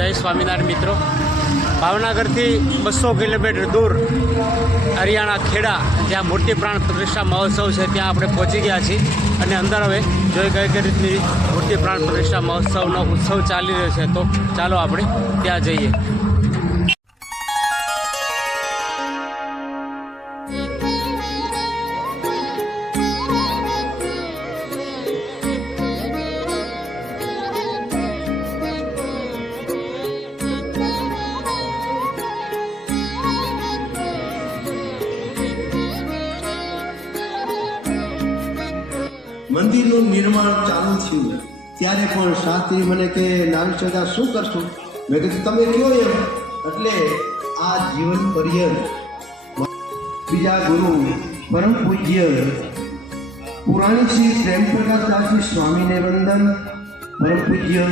જય સ્વામિનારાયણ મિત્રો, ભાવનગરથી 200 કિલોમીટર દૂર હરિયાણા ખેડા જ્યાં મૂર્તિ પ્રાણ પ્રતિષ્ઠા મહોત્સવ છે ત્યાં આપણે પહોંચી ગયા છીએ અને અંદર હવે જોઈ કઈ રીતની મૂર્તિ પ્રાણ પ્રતિષ્ઠા મહોત્સવનો ઉત્સવ ચાલી રહ્યો છે, તો ચાલો આપણે ત્યાં જઈએ. મંદિરનું નિર્માણ ચાલુ થયું ત્યારે પણ શાસ્ત્રી મને કે નારાયણ સદા શું કરશું? મેં કીધું તમે કયો એમ. એટલે આ જીવન પર્યંત બીજા ગુરુ પરમ પૂજ્ય પુરાણી શ્રી પ્રેમ પ્રકાશદાસજી સ્વામીને વંદન. પરમ પૂજ્ય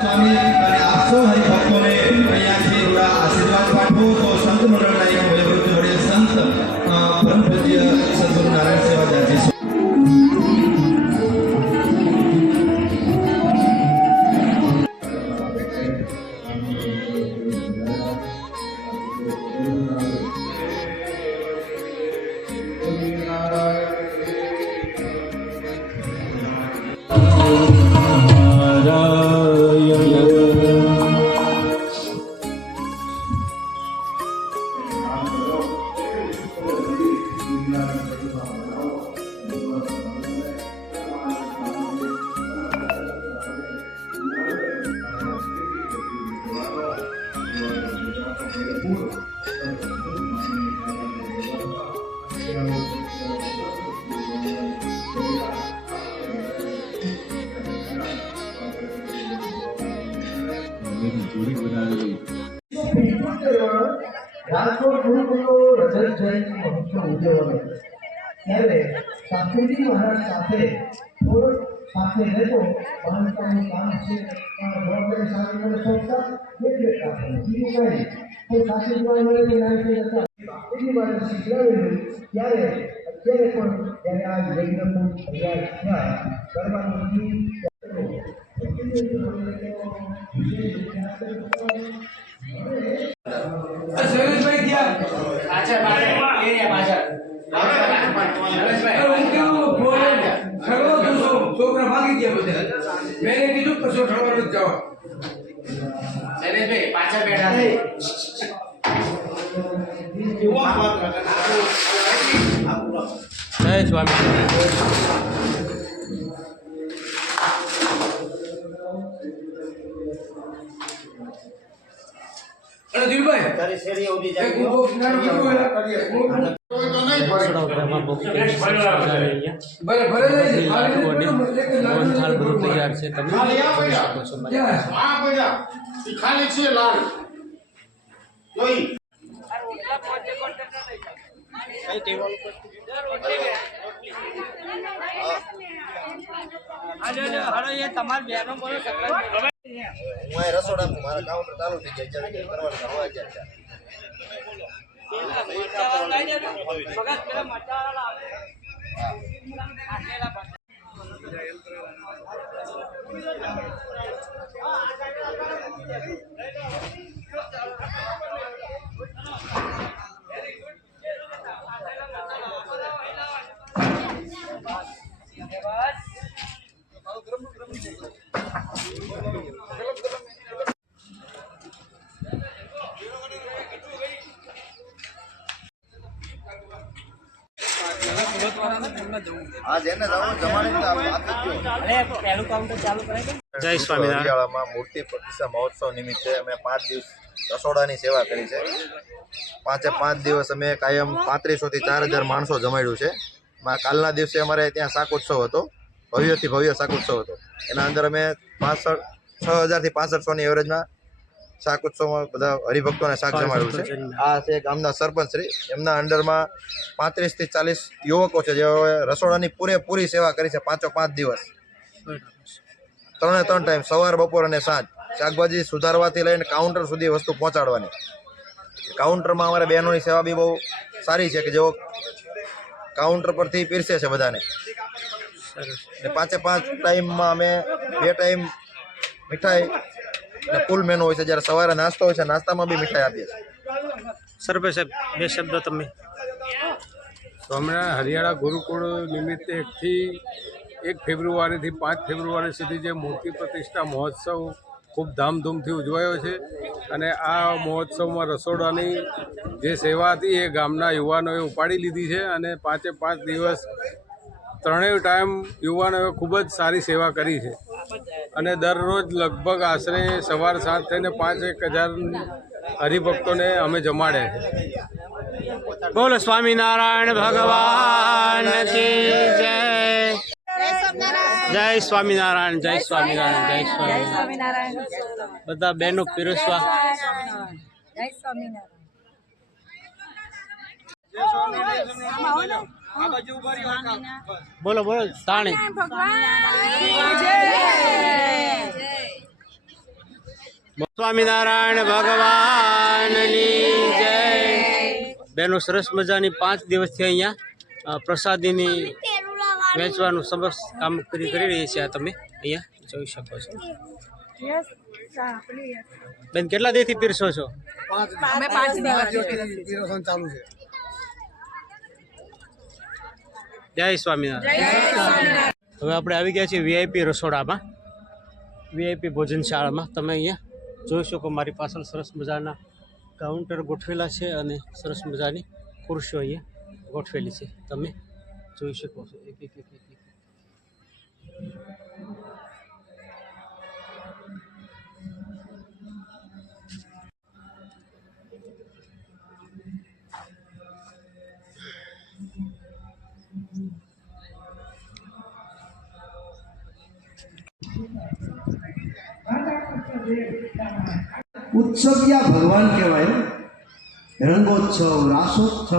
સ્વામી અને આપસો હરિભક્તોને અહીંયાથી થોડા આશીર્વાદ પાઠવો. તો સંત મંડળના એક વયોવૃદ્ધ વડે સંત પરમ પૂજ્ય સદગુરુ નારાયણ સેવાદાસજી રાજકોટ ગુરુકુળનો રજત જયંતિ મહોત્સવ ઉજવવાનો ત્યારે શાસ્ત્રીજી મહારાજ સાથે થોડો સાથે રહેતો બાંધકામનું કામ છે, જવાબદારી સાથે મને સોંપતા એટલે કામ બીજું કાંઈ તો શાસ્ત્રીજી મને કે નાય હતા એટલી વાર શીખવાડેલું ત્યારે અત્યારે પણ જ્યારે આ યજ્ઞનું તૈયાર થયા કરવાનું છોકરા ભાગી ગયા બધા. મેં કીધું કશો ઠરવાનું જ જાઓ. શૈલેષભાઈ પાછા બેઠા જય સ્વામિનારાયણ. અને દિલભાઈ તારી શેરી ઉડી એક ઉભો કિનારો કરો એલા કરીએ. ભલે ભલે લઈ મોહનથાળ બધું તૈયાર છે, તમે જોઈ શકો છો. ખાલી છે લાલ જોઈ હું રસોડામાં મારા કાઉન્ટર ચાલુ થઈ જાય છે કરવાનું હવા જાય છે. જય સ્વામિનારાયણ. મૂર્તિ પ્રતિષ્ઠા મહોત્સવ નિમિત્તે અમે 5 દિવસ રસોડાની સેવા કરી છે. 5 દિવસ અમે કાયમ 3500 થી 4000 માણસો જમાડ્યું છે. કાલના દિવસે અમારે ત્યાં શાકોત્સવ હતો, ભવ્યથી ભવ્ય શાકોત્સવ હતો. એના અંદર અમે 6000 થી 6500ની એવરેજમાં શાકોત્સવમાં બધા હરિભક્તોને શાક જમાડ્યું છે. આ છે ગામના સરપંચ શ્રી, એમના અંડરમાં 35 થી 40 યુવકો છે જેઓએ રસોડાની પૂરેપૂરી સેવા કરી છે. 5 દિવસ 3 ટાઈમ, સવાર, બપોર અને સાંજ. શાકભાજી સુધારવાથી લઈને કાઉન્ટર સુધી વસ્તુ પહોંચાડવાની. કાઉન્ટરમાં અમારે બહેનોની સેવા બી બહુ સારી છે કે જેઓ કાઉન્ટર પરથી પીરસે છે બધાને. ને 5 ટાઈમમાં અમે 2 ટાઈમ મીઠાઈ અને ફૂલ મેનુ હોય છે. જ્યારે સવારે નાસ્તો હોય છે, નાસ્તામાં બી મીઠાઈ આપીએ છીએ. સરપંચ સાહેબ બે શબ્દ તમે. સ્વામિનારાયણ હરિયાળા ગુરુકુળ નિમિત્તે 1 ફેબ્રુઆરીથી 5 ફેબ્રુઆરી સુધી જે મૂર્તિ પ્રતિષ્ઠા મહોત્સવ ખૂબ ધામધૂમથી ઉજવાયો છે અને આ મહોત્સવમાં રસોડાની જે સેવા હતી એ ગામના યુવાનોએ ઉપાડી લીધી છે અને 5 દિવસ ત્રણેય ટાઈમ યુવાનોએ ખૂબ જ સારી સેવા કરી છે અને દરરોજ લગભગ આશરે સવાર 7 થઈને 5-1000 હરિભક્તોને અમે જમાડ્યા છે. બોલો સ્વામિનારાયણ ભગવાન કી જય. જય સ્વામિનારાયણ, જય સ્વામિનારાયણ, જય સ્વામિનારાયણ. બધા બહેનો પીરસવા. જય સ્વામિનારાયણ. બોલો બોલો તાણી. સ્વામિનારાયણ ભગવાનની જય. બહેનો સરસ મજાની 5 દિવસથી અહીંયા પ્રસાદીની વેચવાનું સમસ્ત કામ કરી રહી છે. આ તમે અહીંયા જોઈ શકો છો. બેન કેટલા દિવસથી પીરસો છો? અમે 5 દિવસ જય સ્વામિનારાયણ. હવે આપણે આવી ગયા છીએ વીઆઈપી રસોડામાં, વીઆઈપી ભોજનશાળામાં. તમે અહીંયા જોઈ શકો મારી પાછળ સરસ મજાના કાઉન્ટર ગોઠવેલા છે અને સરસ મજાની ખુરશીઓ અહીંયા ગોઠવેલી છે. તમે જોઈ શકો છો એક. ઉત્સવિયા ભગવાન કહેવાય. રંગોત્સવ, રાસોત્સવ,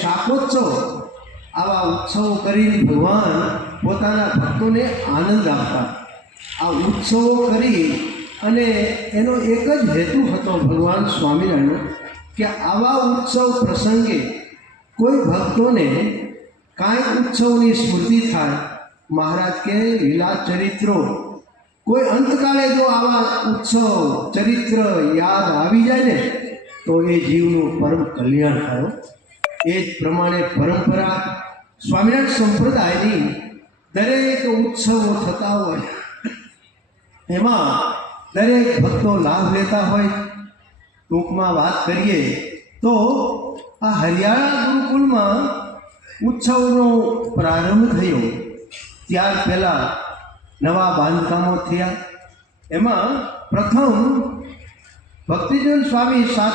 શાકોત્સવ, આવા ઉત્સવો કરીને ભગવાન પોતાના ભક્તોને આનંદ આપતા. આ ઉત્સવો કરી અને એનો એક જ હેતુ હતો ભગવાન સ્વામિનારાયણનો કે આવા ઉત્સવ પ્રસંગે કોઈ ભક્તોને કાંઈ ઉત્સવની સ્મૃતિ થાય. મહારાજ કે લીલા ચરિત્રો કોઈ અંતકાળે જો આવા ઉત્સવ ચરિત્ર યાદ આવી જાય ને તો એ જીવનું પરમ કલ્યાણ થાય. એ જ પ્રમાણે પરંપરા સ્વામિનારાયણ સંપ્રદાયની દરેક ઉત્સવો થતા હોય એમાં દરેક ભક્તો લાભ લેતા હોય. ટૂંકમાં વાત કરીએ તો આ હરિયાળા ગુરુકુળમાં ઉત્સવનો પ્રારંભ થયો ત્યાર પહેલાં નવા બાંધકામો થયા. એમાં પ્રથમ ભક્તિજન સ્વામી 7